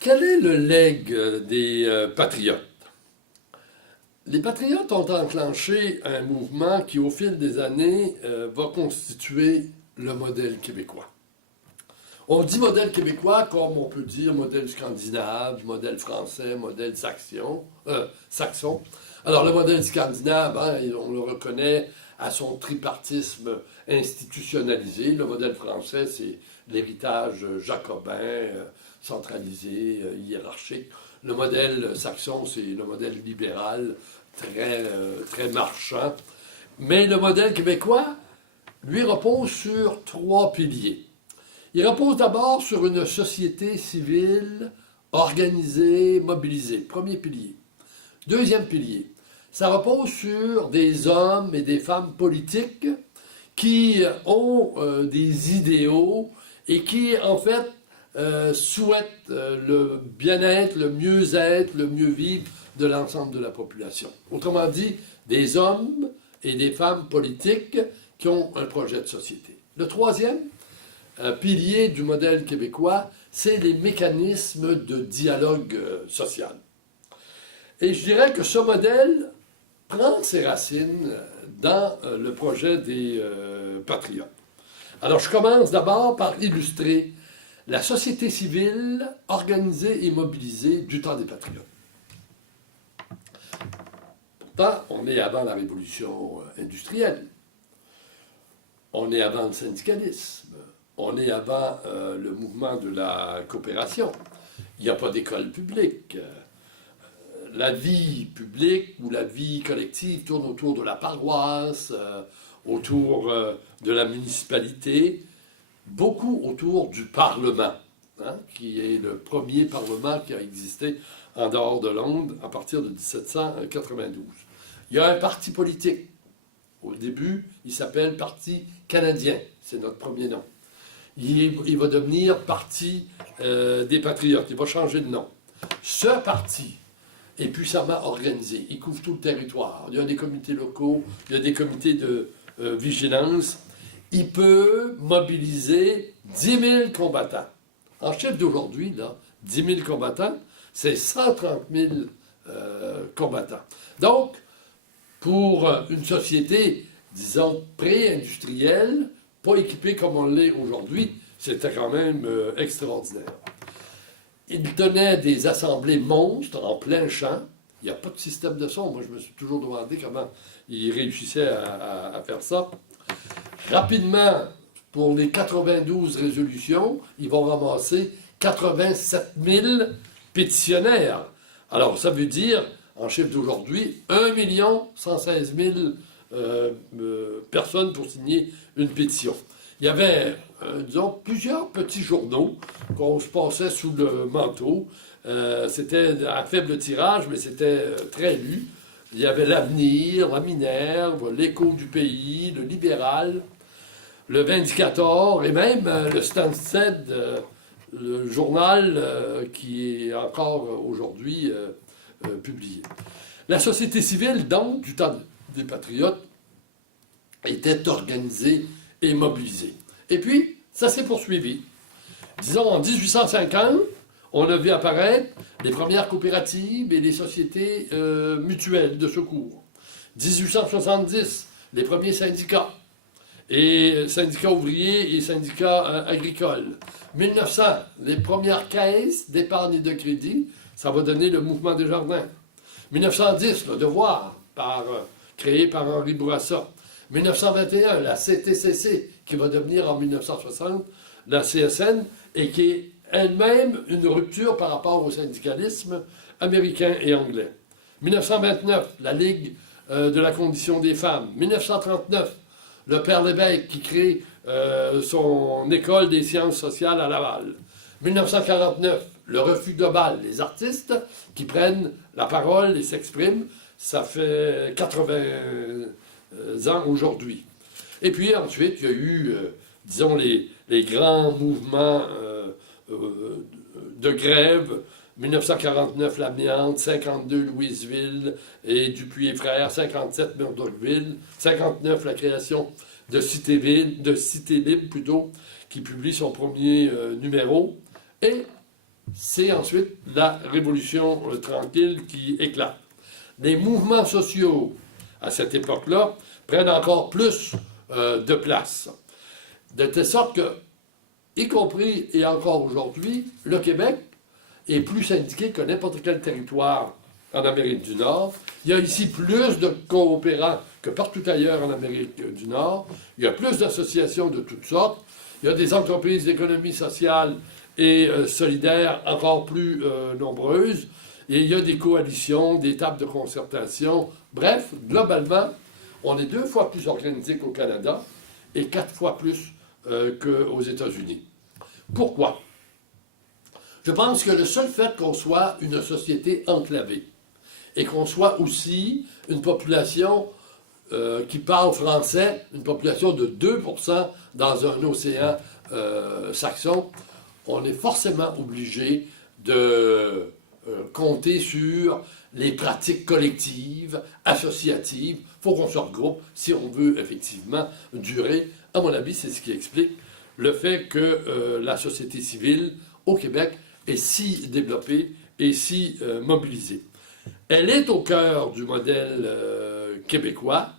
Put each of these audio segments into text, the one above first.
Quel est le legs des patriotes? Les patriotes ont enclenché un mouvement qui, au fil des années, va constituer le modèle québécois. On dit modèle québécois comme on peut dire modèle scandinave, modèle français, modèle saxon. Alors le modèle scandinave, on le reconnaît à son tripartisme institutionnalisé. Le modèle français, c'est l'héritage jacobin, centralisé, hiérarchique. Le modèle saxon, c'est le modèle libéral, très marchand. Mais le modèle québécois, lui, repose sur trois piliers. Il repose d'abord sur une société civile organisée, mobilisée. Premier pilier. Deuxième pilier, ça repose sur des hommes et des femmes politiques qui ont des idéaux et qui, en fait, souhaitent le bien-être, le mieux-être, le mieux-vivre de l'ensemble de la population. Autrement dit, des hommes et des femmes politiques qui ont un projet de société. Le troisième pilier du modèle québécois, c'est les mécanismes de dialogue social. Et je dirais que ce modèle prend ses racines dans le projet des patriotes. Alors, je commence d'abord par illustrer la société civile organisée et mobilisée du temps des patriotes. Pourtant, on est avant la révolution industrielle. On est avant le syndicalisme. On est avant le mouvement de la coopération. Il n'y a pas d'école publique. La vie publique ou la vie collective tourne autour de la paroisse, autour de la municipalité, beaucoup autour du Parlement, qui est le premier Parlement qui a existé en dehors de Londres à partir de 1792. Il y a un parti politique. Au début, il s'appelle Parti canadien. C'est notre premier nom. Il va devenir Parti des Patriotes. Il va changer de nom. Ce parti est puissamment organisé. Il couvre tout le territoire. Il y a des comités locaux, il y a des comités de vigilance. Il peut mobiliser 10 000 combattants. En chiffre d'aujourd'hui, 10 000 combattants, c'est 130 000 combattants. Donc, pour une société, disons, pré-industrielle, pas équipée comme on l'est aujourd'hui, c'était quand même extraordinaire. Il tenait des assemblées monstres en plein champ. Il n'y a pas de système de son. Moi, je me suis toujours demandé comment il réussissait à faire ça. Rapidement, pour les 92 résolutions, ils vont ramasser 87 000 pétitionnaires. Alors, ça veut dire, en chiffre d'aujourd'hui, 1 116 000 personnes pour signer une pétition. Il y avait, disons, plusieurs petits journaux qu'on se passait sous le manteau. C'était à faible tirage, mais c'était très lu. Il y avait l'Avenir, la Minerve, l'Écho du Pays, le Libéral, le Vindicator et même le Stansted, le journal qui est encore aujourd'hui publié. La société civile, donc, du temps des Patriotes, était organisée et mobilisée. Et puis, ça s'est poursuivi. Disons, en 1850, on a vu apparaître les premières coopératives et les sociétés mutuelles de secours. 1870, les premiers syndicats, et syndicats ouvriers et syndicats agricoles. 1900, les premières caisses d'épargne et de crédit, ça va donner le mouvement des jardins. 1910, le devoir, créé par Henri Bourassa. 1921, la CTCC, qui va devenir en 1960 la CSN, et qui est elle-même une rupture par rapport au syndicalisme américain et anglais. 1929, la Ligue de la condition des femmes. 1939, le Père Lévesque qui crée son école des sciences sociales à Laval. 1949, le refus global, les artistes qui prennent la parole et s'expriment, ça fait 80 ans aujourd'hui. Et puis ensuite, il y a eu, disons, les grands mouvements de grève. 1949, l'amiante, 52, Louisville et Dupuis et Frères, 57, Murdochville, 59, la création de Cité Libre, qui publie son premier numéro. Et c'est ensuite la Révolution tranquille qui éclate. Les mouvements sociaux, à cette époque-là, prennent encore plus de place. De telle sorte que, y compris et encore aujourd'hui, le Québec est plus syndiqué que n'importe quel territoire en Amérique du Nord. Il y a ici plus de coopérants que partout ailleurs en Amérique du Nord. Il y a plus d'associations de toutes sortes. Il y a des entreprises d'économie sociale et solidaire encore plus nombreuses. Et il y a des coalitions, des tables de concertation. Bref, globalement, on est 2 fois plus organisé qu'au Canada et 4 fois plus qu'aux États-Unis. Pourquoi? Je pense que le seul fait qu'on soit une société enclavée et qu'on soit aussi une population qui parle français, une population de 2% dans un océan saxon, on est forcément obligé de compter sur les pratiques collectives, associatives. Il faut qu'on se regroupe si on veut effectivement durer. À mon avis, c'est ce qui explique le fait que la société civile au Québec est si développée et si mobilisée. Elle est au cœur du modèle québécois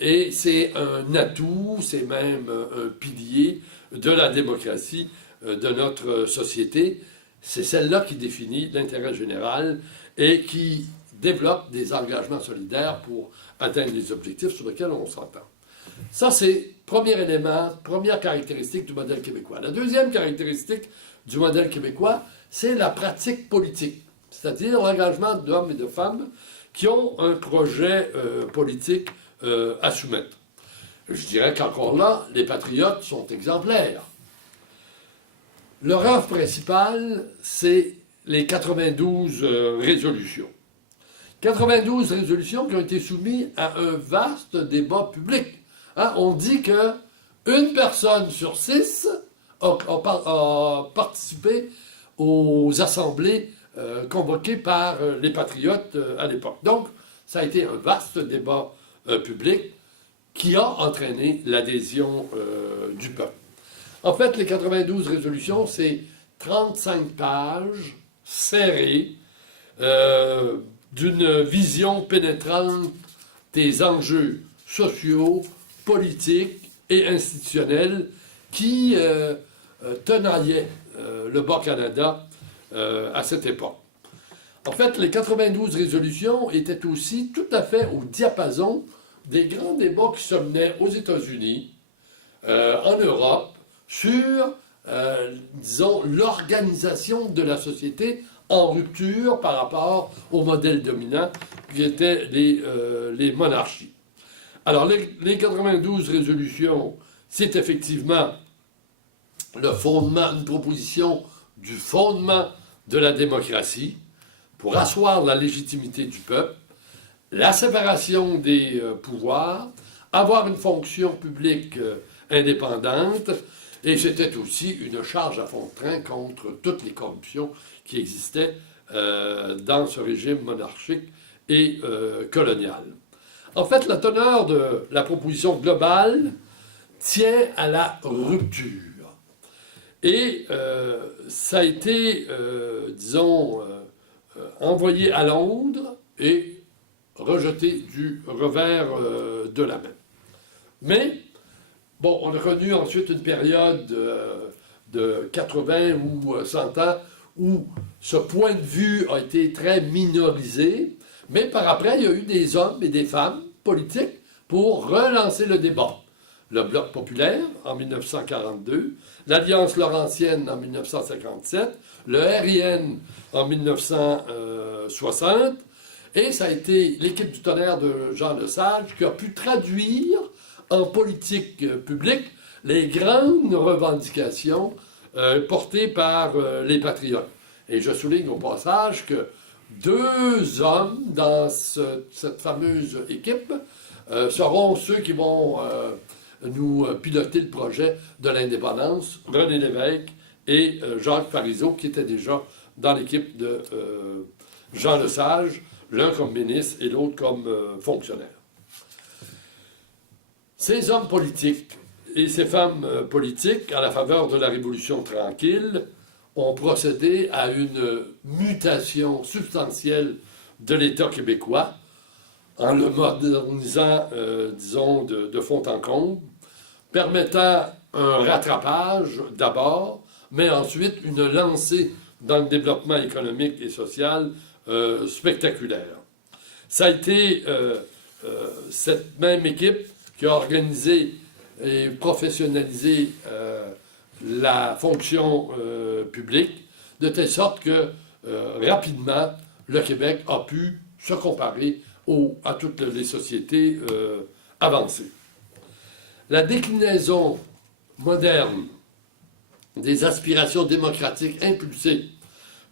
et c'est un atout, c'est même un pilier de la démocratie de notre société. C'est celle-là qui définit l'intérêt général et qui développe des engagements solidaires pour atteindre les objectifs sur lesquels on s'entend. Ça, c'est premier élément, première caractéristique du modèle québécois. La deuxième caractéristique du modèle québécois, c'est la pratique politique, c'est-à-dire l'engagement d'hommes et de femmes qui ont un projet politique à soumettre. Je dirais qu'encore là, les patriotes sont exemplaires. Leur œuvre principale, c'est les 92 résolutions. 92 résolutions qui ont été soumises à un vaste débat public. Hein, on dit qu'une personne sur 6 a participé aux assemblées convoquées par les patriotes à l'époque. Donc, ça a été un vaste débat public qui a entraîné l'adhésion du peuple. En fait, les 92 résolutions, c'est 35 pages serrées d'une vision pénétrante des enjeux sociaux, politiques et institutionnels qui tenaillaient le Bas-Canada à cette époque. En fait, les 92 résolutions étaient aussi tout à fait au diapason des grands débats qui se menaient aux États-Unis, en Europe, sur, disons, l'organisation de la société en rupture par rapport au modèle dominant qui étaient les monarchies. Alors, les 92 résolutions, c'est effectivement le fondement, une proposition du fondement de la démocratie pour asseoir la légitimité du peuple, la séparation des pouvoirs, avoir une fonction publique indépendante, et c'était aussi une charge à fond de train contre toutes les corruptions qui existaient dans ce régime monarchique et colonial. En fait, la teneur de la proposition globale tient à la rupture. Et ça a été, disons, envoyé à Londres et rejeté du revers de la main. Mais, bon, on a connu ensuite une période de 80 ou 100 ans où ce point de vue a été très minorisé, mais par après, il y a eu des hommes et des femmes politiques pour relancer le débat. Le Bloc populaire en 1942, l'Alliance laurentienne en 1957, le RIN en 1960, et ça a été l'équipe du tonnerre de Jean Lesage qui a pu traduire en politique publique les grandes revendications portées par les patriotes. Et je souligne au passage que 2 hommes dans cette fameuse équipe seront ceux qui vont nous piloter le projet de l'indépendance, René Lévesque et Jacques Parizeau, qui étaient déjà dans l'équipe de Jean Lesage, l'un comme ministre et l'autre comme fonctionnaire. Ces hommes politiques et ces femmes politiques, à la faveur de la Révolution tranquille, ont procédé à une mutation substantielle de l'État québécois en le modernisant, disons, de fond en comble, permettant un rattrapage d'abord, mais ensuite une lancée dans le développement économique et social spectaculaire. Ça a été cette même équipe qui a organisé et professionnalisé la fonction publique, de telle sorte que rapidement, le Québec a pu se comparer à toutes les sociétés avancées. La déclinaison moderne des aspirations démocratiques impulsées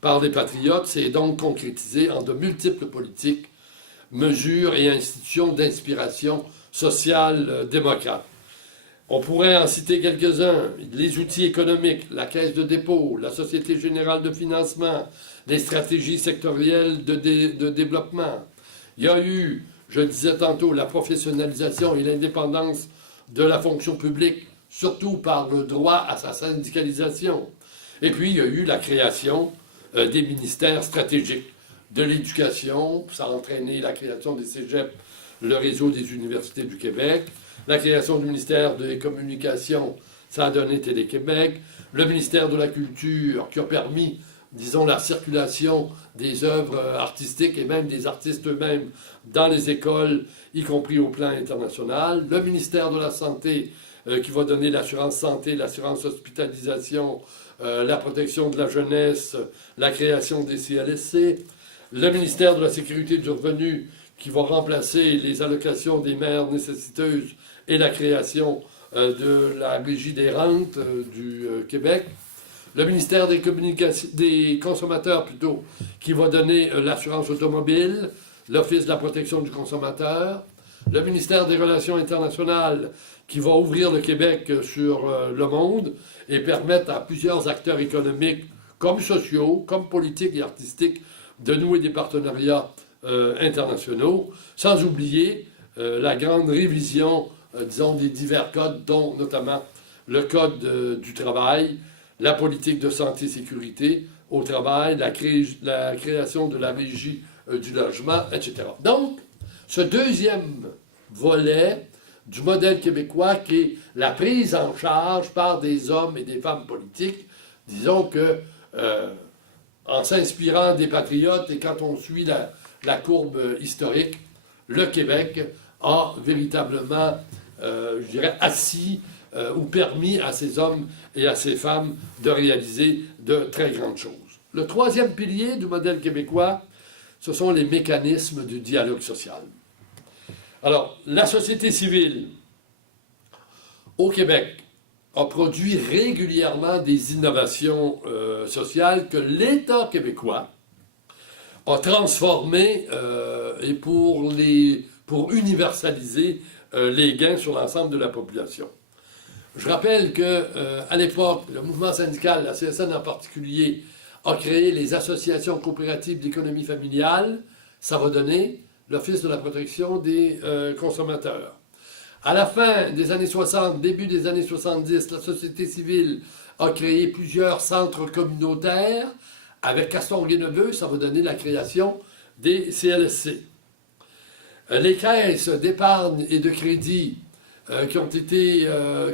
par les patriotes s'est donc concrétisée en de multiples politiques, mesures et institutions d'inspiration sociale démocrate. On pourrait en citer quelques-uns: les outils économiques, la caisse de dépôt, la Société générale de financement, les stratégies sectorielles de développement. Il y a eu, je le disais tantôt, la professionnalisation et l'indépendance de la fonction publique, surtout par le droit à sa syndicalisation. Et puis, il y a eu la création des ministères stratégiques de l'éducation, ça a entraîné la création des cégeps, le réseau des universités du Québec, la création du ministère des Communications, ça a donné Télé-Québec, le ministère de la Culture qui a permis, disons, la circulation des œuvres artistiques et même des artistes eux-mêmes dans les écoles, y compris au plan international, le ministère de la Santé qui va donner l'assurance santé, l'assurance hospitalisation, la protection de la jeunesse, la création des CLSC, le ministère de la Sécurité du Revenu qui va remplacer les allocations des mères nécessiteuses et la création de la Régie des rentes du Québec, le ministère des consommateurs plutôt, qui va donner l'assurance automobile, l'Office de la protection du consommateur, le ministère des Relations internationales qui va ouvrir le Québec sur le monde et permettre à plusieurs acteurs économiques, comme sociaux, comme politiques et artistiques, de nouer des partenariats internationaux, sans oublier la grande révision, disons, des divers codes, dont notamment le Code du travail, la politique de santé et sécurité au travail, la création de la régie du logement, etc. Donc, ce deuxième volet du modèle québécois qui est la prise en charge par des hommes et des femmes politiques, disons que en s'inspirant des patriotes et quand on suit la courbe historique, le Québec a véritablement, je dirais, assis ou permis à ces hommes et à ces femmes de réaliser de très grandes choses. Le troisième pilier du modèle québécois, ce sont les mécanismes du dialogue social. Alors, la société civile au Québec a produit régulièrement des innovations sociales que l'État québécois a transformées et pour universaliser les gains sur l'ensemble de la population. Je rappelle qu'à l'époque, le mouvement syndical, la CSN en particulier, a créé les associations coopératives d'économie familiale. Ça va donner l'Office de la protection des consommateurs. À la fin des années 60, début des années 70, la société civile a créé plusieurs centres communautaires. Avec Castonguay-Neveu, ça va donner la création des CLSC. Les caisses d'épargne et de crédit qui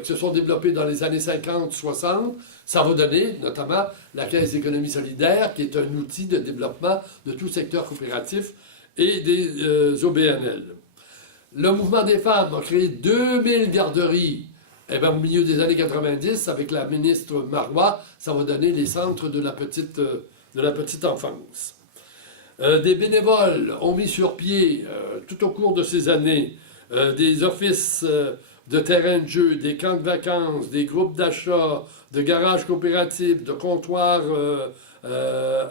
se sont développées dans les années 50-60, ça va donner notamment la Caisse d'économie solidaire, qui est un outil de développement de tout secteur coopératif et des OBNL. Le mouvement des femmes a créé 2000 garderies. Au milieu des années 90, avec la ministre Marois, ça va donner les centres de la petite enfance. Des bénévoles ont mis sur pied, tout au cours de ces années, des offices de terrain de jeu, des camps de vacances, des groupes d'achat, de garages coopératifs, de comptoirs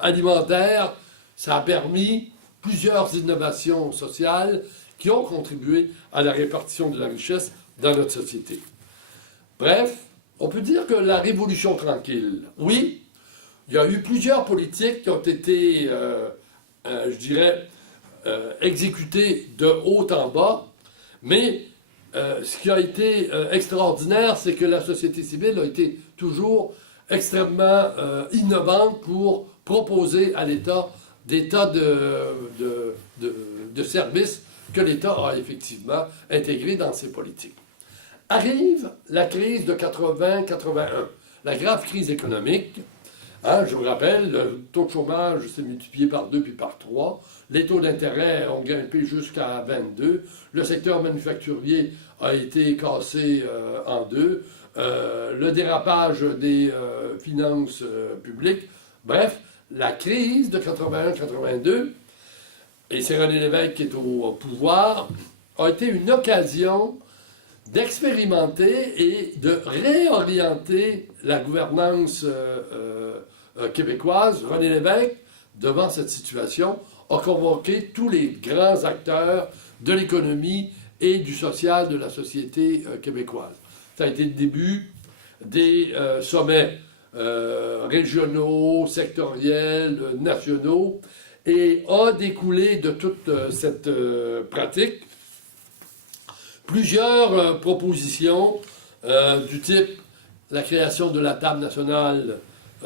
alimentaires. Ça a permis plusieurs innovations sociales qui ont contribué à la répartition de la richesse dans notre société. Bref, on peut dire que la Révolution tranquille, oui, il y a eu plusieurs politiques qui ont été, je dirais, exécutées de haut en bas, mais ce qui a été extraordinaire, c'est que la société civile a été toujours extrêmement innovantes pour proposer à l'État des tas de services que l'État a effectivement intégrés dans ses politiques. Arrive la crise de 80-81, la grave crise économique. Hein, je vous rappelle, le taux de chômage s'est multiplié par 2 puis par 3. Les taux d'intérêt ont grimpé jusqu'à 22. Le secteur manufacturier a été cassé en deux. Le dérapage des finances publiques. Bref, la crise de 81-82, et c'est René Lévesque qui est au pouvoir, a été une occasion d'expérimenter et de réorienter la gouvernance québécoise. René Lévesque, devant cette situation, a convoqué tous les grands acteurs de l'économie et du social de la société québécoise. Ça a été le début des sommets régionaux, sectoriels, nationaux, et a découlé de toute cette pratique plusieurs propositions du type la création de la table nationale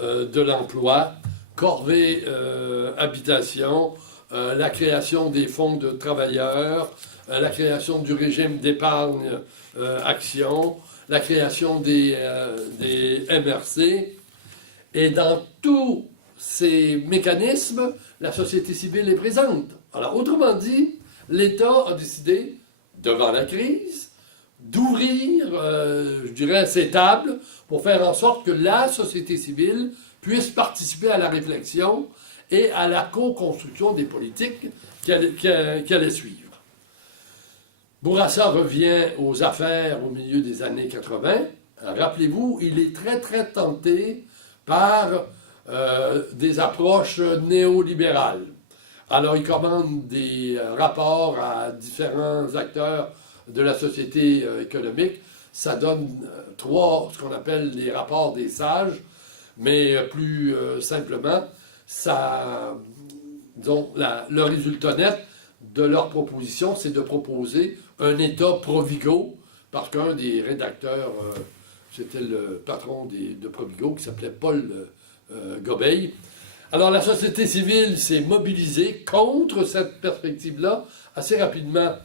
de l'emploi, corvée habitation, la création des fonds de travailleurs, la création du régime d'épargne action, la création des MRC. Et dans tous ces mécanismes, la société civile est présente. Alors, autrement dit, l'État a décidé, devant la crise, d'ouvrir, je dirais, ses tables pour faire en sorte que la société civile puisse participer à la réflexion et à la co-construction des politiques qui allaient suivre. Bourassa revient aux affaires au milieu des années 80. Rappelez-vous, il est très, très tenté par des approches néolibérales. Alors, il commande des rapports à différents acteurs de la société économique. Ça donne ce qu'on appelle les rapports des sages, mais plus simplement, le résultat net de leur proposition, c'est de proposer un État Provigo, parce qu'un des rédacteurs, c'était le patron de Provigo, qui s'appelait Paul Gobeil. Alors la société civile s'est mobilisée contre cette perspective-là. Assez rapidement,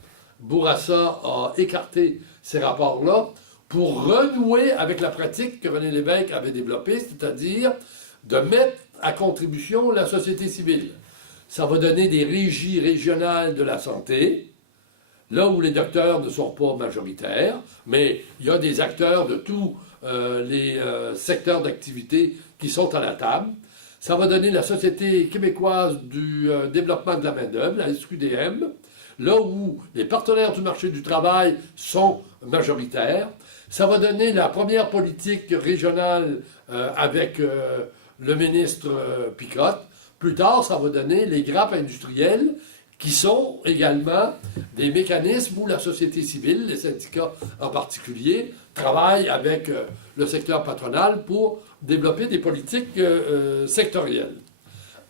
Bourassa a écarté ces rapports-là pour renouer avec la pratique que René Lévesque avait développée, c'est-à-dire de mettre à contribution la société civile. Ça va donner des régies régionales de la santé, là où les docteurs ne sont pas majoritaires, mais il y a des acteurs de tous les secteurs d'activité qui sont à la table. Ça va donner la Société québécoise du développement de la main-d'œuvre, la SQDM, là où les partenaires du marché du travail sont majoritaires. Ça va donner la première politique régionale avec le ministre Picotte. Plus tard, ça va donner les grappes industrielles, qui sont également des mécanismes où la société civile, les syndicats en particulier, travaillent avec le secteur patronal pour développer des politiques sectorielles.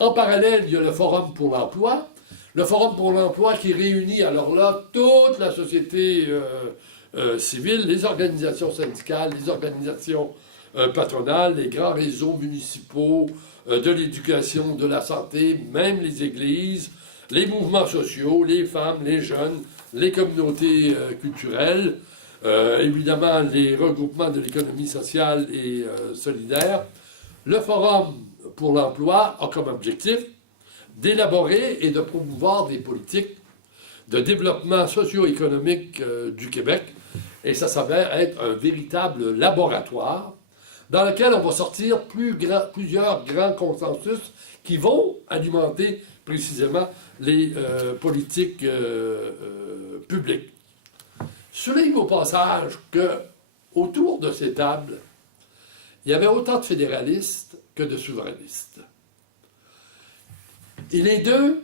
En parallèle, il y a le Forum pour l'emploi. Le Forum pour l'emploi qui réunit alors là toute la société civile, les organisations syndicales, les organisations patronales, les grands réseaux municipaux de l'éducation, de la santé, même les églises, les mouvements sociaux, les femmes, les jeunes, les communautés culturelles, évidemment les regroupements de l'économie sociale et solidaire. Le Forum pour l'emploi a comme objectif d'élaborer et de promouvoir des politiques de développement socio-économique du Québec. Et ça s'avère être un véritable laboratoire dans lequel on va sortir plusieurs grands consensus qui vont alimenter précisément les politiques publiques. Souligne au passage que autour de ces tables, il y avait autant de fédéralistes que de souverainistes. Et les deux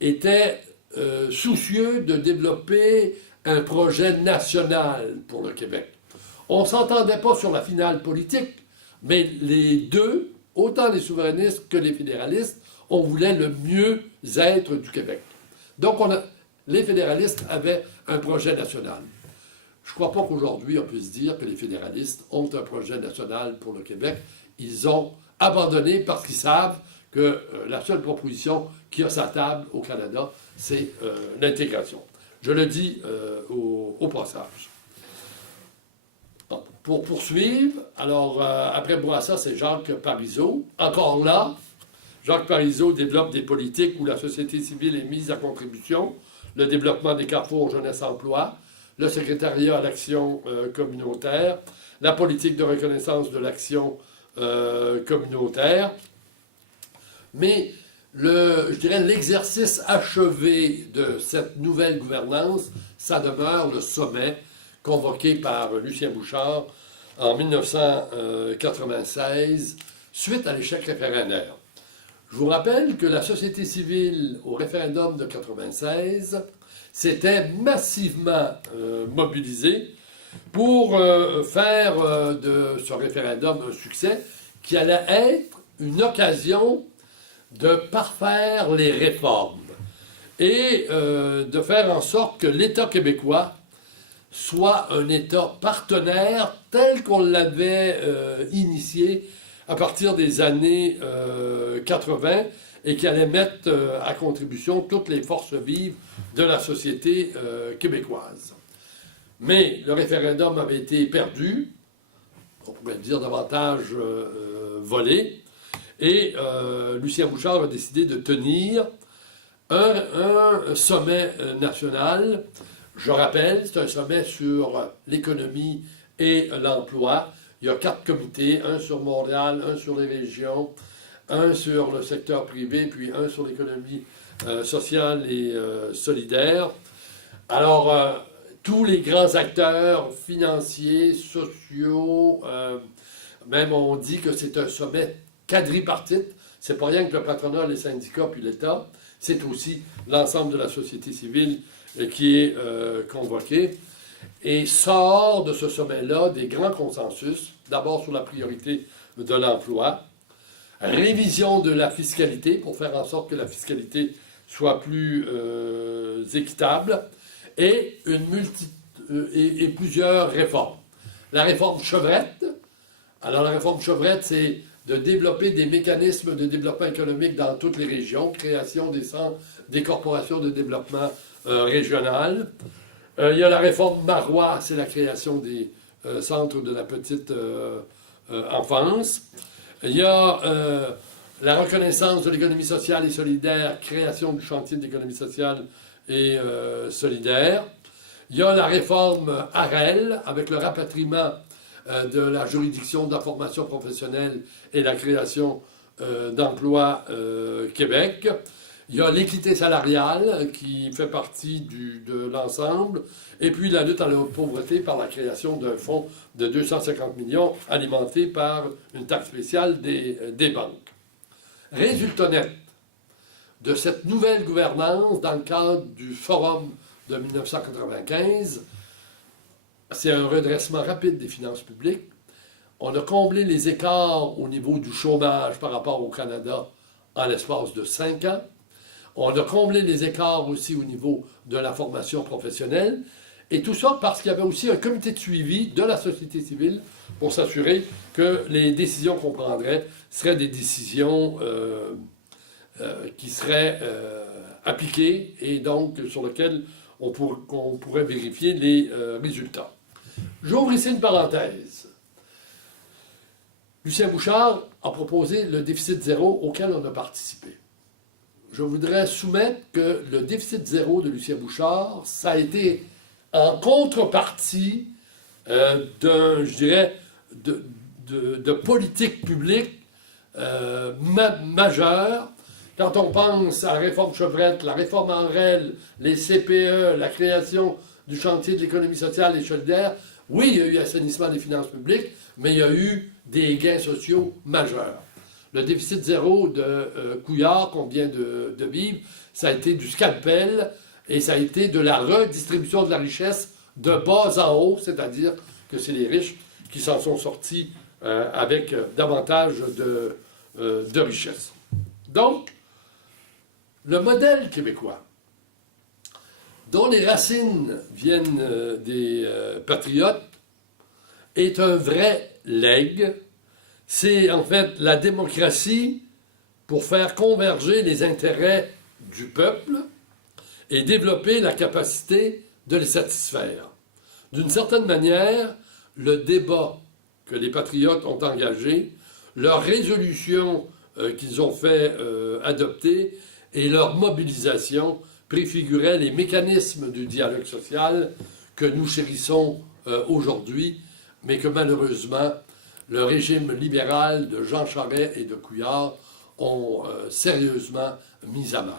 étaient soucieux de développer un projet national pour le Québec. On ne s'entendait pas sur la finale politique, mais les deux, autant les souverainistes que les fédéralistes, on voulait le mieux-être du Québec. Donc, les fédéralistes avaient un projet national. Je ne crois pas qu'aujourd'hui, on puisse dire que les fédéralistes ont un projet national pour le Québec. ils ont abandonné parce qu'ils savent que la seule proposition qui a sa table au Canada, c'est l'intégration. Je le dis au passage. Bon, pour poursuivre, alors après Bourassa, c'est Jacques Parizeau. Encore là, Jacques Parizeau développe des politiques où la société civile est mise à contribution, le développement des carrefours jeunesse-emploi, le secrétariat à l'action communautaire, la politique de reconnaissance de l'action communautaire. Mais je dirais l'exercice achevé de cette nouvelle gouvernance, ça demeure le sommet convoqué par Lucien Bouchard en 1996 suite à l'échec référendaire. Je vous rappelle que la société civile au référendum de 1996 s'était massivement mobilisée pour faire de ce référendum un succès qui allait être une occasion de parfaire les réformes et de faire en sorte que l'État québécois soit un État partenaire tel qu'on l'avait initié à partir des années 80 et qui allait mettre à contribution toutes les forces vives de la société québécoise. Mais le référendum avait été perdu, on pourrait dire davantage volé, et Lucien Bouchard a décidé de tenir un sommet national. Je rappelle, c'est un sommet sur l'économie et l'emploi. Il y a 4 comités, un sur Montréal, un sur les régions, un sur le secteur privé, puis un sur l'économie sociale et solidaire. Alors, tous les grands acteurs financiers, sociaux, même on dit que c'est un sommet quadripartite. C'est pas rien que le patronat, les syndicats puis l'État. C'est aussi l'ensemble de la société civile qui est convoqué. Et sort de ce sommet-là des grands consensus, d'abord sur la priorité de l'emploi, révision de la fiscalité pour faire en sorte que la fiscalité soit plus équitable, et plusieurs réformes. La réforme Chevrette, alors la réforme Chevrette, c'est de développer des mécanismes de développement économique dans toutes les régions, création des centres, des corporations de développement régional. Il y a la réforme Marois, c'est la création des centres de la petite enfance. Il y a la reconnaissance de l'économie sociale et solidaire, création du chantier de l'économie sociale et solidaire. Il y a la réforme AREL, avec le rapatriement de la juridiction de la formation professionnelle et la création d'emplois Québec. Il y a l'équité salariale qui fait partie de l'ensemble. Et puis la lutte à la pauvreté par la création d'un fonds de 250 millions alimenté par une taxe spéciale des banques. Résultat net de cette nouvelle gouvernance dans le cadre du Forum de 1995, c'est un redressement rapide des finances publiques. On a comblé les écarts au niveau du chômage par rapport au Canada en l'espace de 5 ans. On a comblé les écarts aussi au niveau de la formation professionnelle. Et tout ça parce qu'il y avait aussi un comité de suivi de la société civile pour s'assurer que les décisions qu'on prendrait seraient des décisions qui seraient appliquées et donc sur lesquelles on pourrait vérifier les résultats. J'ouvre ici une parenthèse. Lucien Bouchard a proposé le déficit zéro auquel on a participé. Je voudrais soumettre que le déficit zéro de Lucien Bouchard, ça a été en contrepartie je dirais, de politique publique majeure. Quand on pense à la réforme Chevrette, la réforme AREL, les CPE, la création du chantier de l'économie sociale et solidaire, oui, il y a eu assainissement des finances publiques, mais il y a eu des gains sociaux majeurs. Le déficit zéro de Couillard qu'on vient de vivre, ça a été du scalpel et ça a été de la redistribution de la richesse de bas en haut, c'est-à-dire que c'est les riches qui s'en sont sortis avec davantage de richesse. Donc, le modèle québécois, dont les racines viennent des patriotes, est un vrai legs. C'est en fait la démocratie pour faire converger les intérêts du peuple et développer la capacité de les satisfaire. D'une certaine manière, le débat que les patriotes ont engagé, leur résolution qu'ils ont fait adopter et leur mobilisation préfiguraient les mécanismes du dialogue social que nous chérissons aujourd'hui, mais que malheureusement, le régime libéral de Jean Charest et de Couillard ont sérieusement mis à mal.